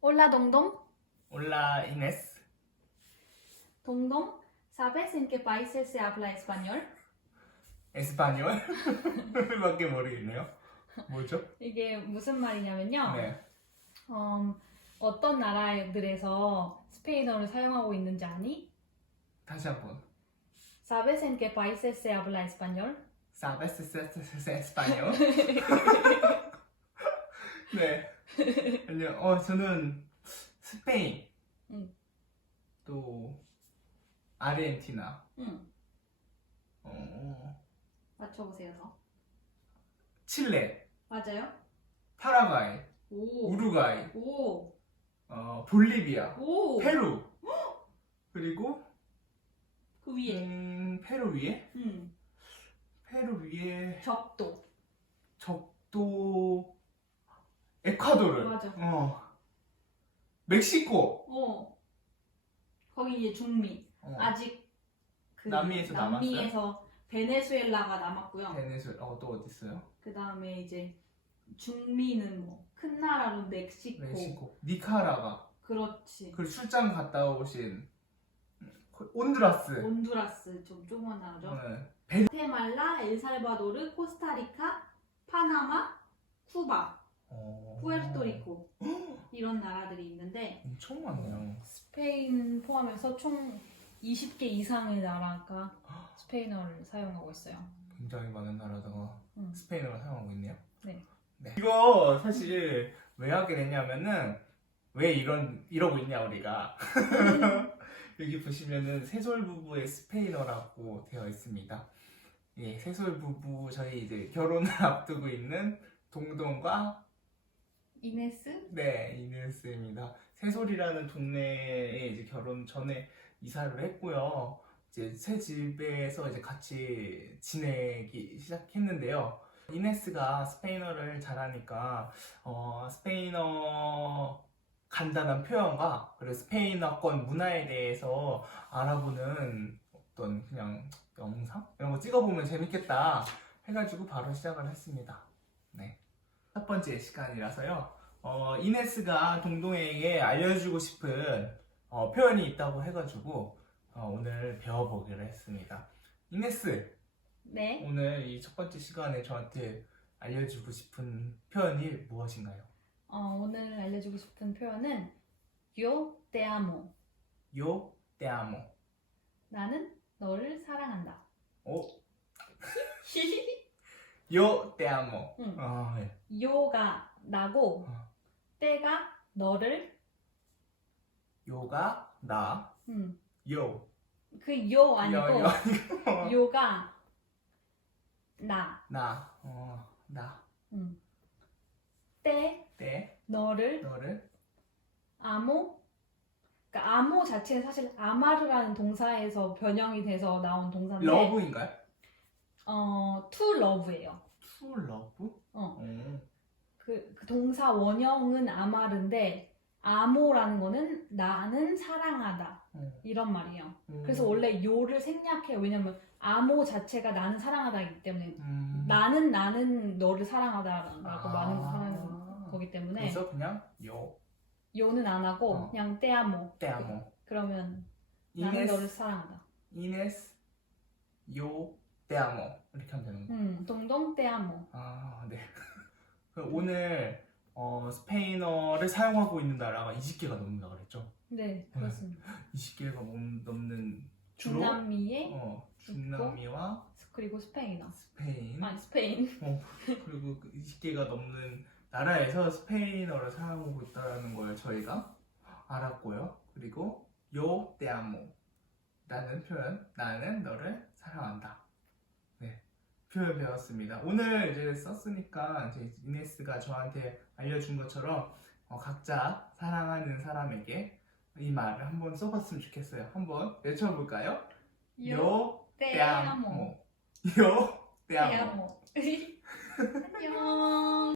Hola, Dongdong. Hola Inés. Dongdong, ¿sabes en qué países se habla español? 에스파뇰? 밖에 모르겠네요. 뭐죠? 이게 무슨 말이냐면요. 네. 음, 어떤 나라들에서 스페인어를 사용하고 있는지 아니? 다시 한번. ¿Sabes en qué países se habla español? Sabes 에스파뇰? 네. 아니요. 어 저는 스페인. 응. 또 아르헨티나. 응. 어, 맞춰보세요. 더. 칠레. 맞아요? 파라과이. 오. 우루과이. 오. 어, 볼리비아. 오. 페루. 그리고 그 위에. 음, 페루 위에 음. 페루 위에 적도. 적도 에콰도르. 맞아. 어. 멕시코. 어. 거기 이제 중미. 어. 아직 그 남미에서 남미에서 베네수엘라가 남았고요. 베네수엘라. 어, 또 어디 있어요? 그 다음에 이제 중미는 뭐 큰 나라로 멕시코. 멕시코. 니카라가. 그렇지. 그 출장 갔다 오신 그 온두라스. 온두라스 좀 조그만 나라죠. 네. 과테말라, 엘살바도르, 코스타리카, 파나마, 쿠바, 어. 푸에르토리코 이런 나라들이 있는데 엄청 많네요. 스페인 포함해서 총 20개 이상의 나라가 스페인어를 사용하고 있어요. 굉장히 많은 나라다가 음. 스페인어를 사용하고 있네요. 네. 이거 사실 왜 하게 됐냐면은 왜 이런 이러고 있냐 우리가 여기 보시면은 세솔 부부의 스페인어라고 되어 있습니다. 예, 세솔 부부 저희 이제 결혼을 앞두고 있는 동동과 이네스? 네 이네스입니다. 세솔이라는 동네에 이제 결혼 전에 이사를 했고요. 이제 새 집에서 이제 같이 지내기 시작했는데요. 이네스가 스페인어를 잘하니까 어, 스페인어 간단한 표현과 그리고 스페인어권 문화에 대해서 알아보는 어떤 그냥 영상 이런 거 찍어보면 재밌겠다 해가지고 바로 시작을 했습니다. 네. 첫 번째 시간이라서요. 어, 이네스가 동동에게 알려주고 싶은 어, 표현이 있다고 해가지고 어, 오늘 배워보기로 했습니다. 이네스, 네. 오늘 이 첫 번째 시간에 저한테 알려주고 싶은 표현이 무엇인가요? 어, 오늘 알려주고 싶은 표현은 Yo te amo. 요, 때아모. 나는 너를 사랑한다. 오, 요, 때아모. 응. 아, 네. 요가 나고 어. 때가 너를 요가, 나, 음. 요. 그 요 아니고 요, 요 아니고. 요가 나. 나, 어, 나, 음. 때 때, 너를 너를, 아모 그러니까 아모 자체는 사실 아마르라는 동사에서 변형이 돼서 나온 동사인데 러브인가요? 어, to love예요. 투 러브? 어. 어. 그, 그 동사 원형은 아마르인데 아모라는 거는 나는 사랑하다 어. 이런 말이에요. 음. 그래서 원래 요를 생략해요. 왜냐면 아모 자체가 나는 사랑하다이기 때문에 음. 나는 나는 너를 사랑하다라고 아. 말하는 하는 거기 때문에 그래서 그냥 요, 요는 안 하고 어. 그냥 때아모 때아모. 그러면 나는 이네스, 너를 사랑하다. 이네스, 요, 때아모. 이렇게 하면 되는 거. 음, 동동 때아모. 아, 네. 그럼 오늘 어, 스페인어를 사용하고 있는 나라가 20개가 넘는다 그랬죠? 네, 그렇습니다. 20개가 넘는 주로 중남미에 어, 중남미와 그리고 스페인어. 스페인 아니 스페인. 그리고 그 20개가 넘는 나라에서 스페인어를 사용하고 있다는 걸 저희가 알았고요. 그리고 요 때아모 라는 표현 나는 너를 사랑한다. 네 표현 배웠습니다. 오늘 이제 썼으니까 이제 이네스가 저한테 알려준 것처럼 어, 각자 사랑하는 사람에게 이 말을 한번 써봤으면 좋겠어요. 한번 외쳐볼까요? 요 때아모. 요 때아모 때아모. 안녕.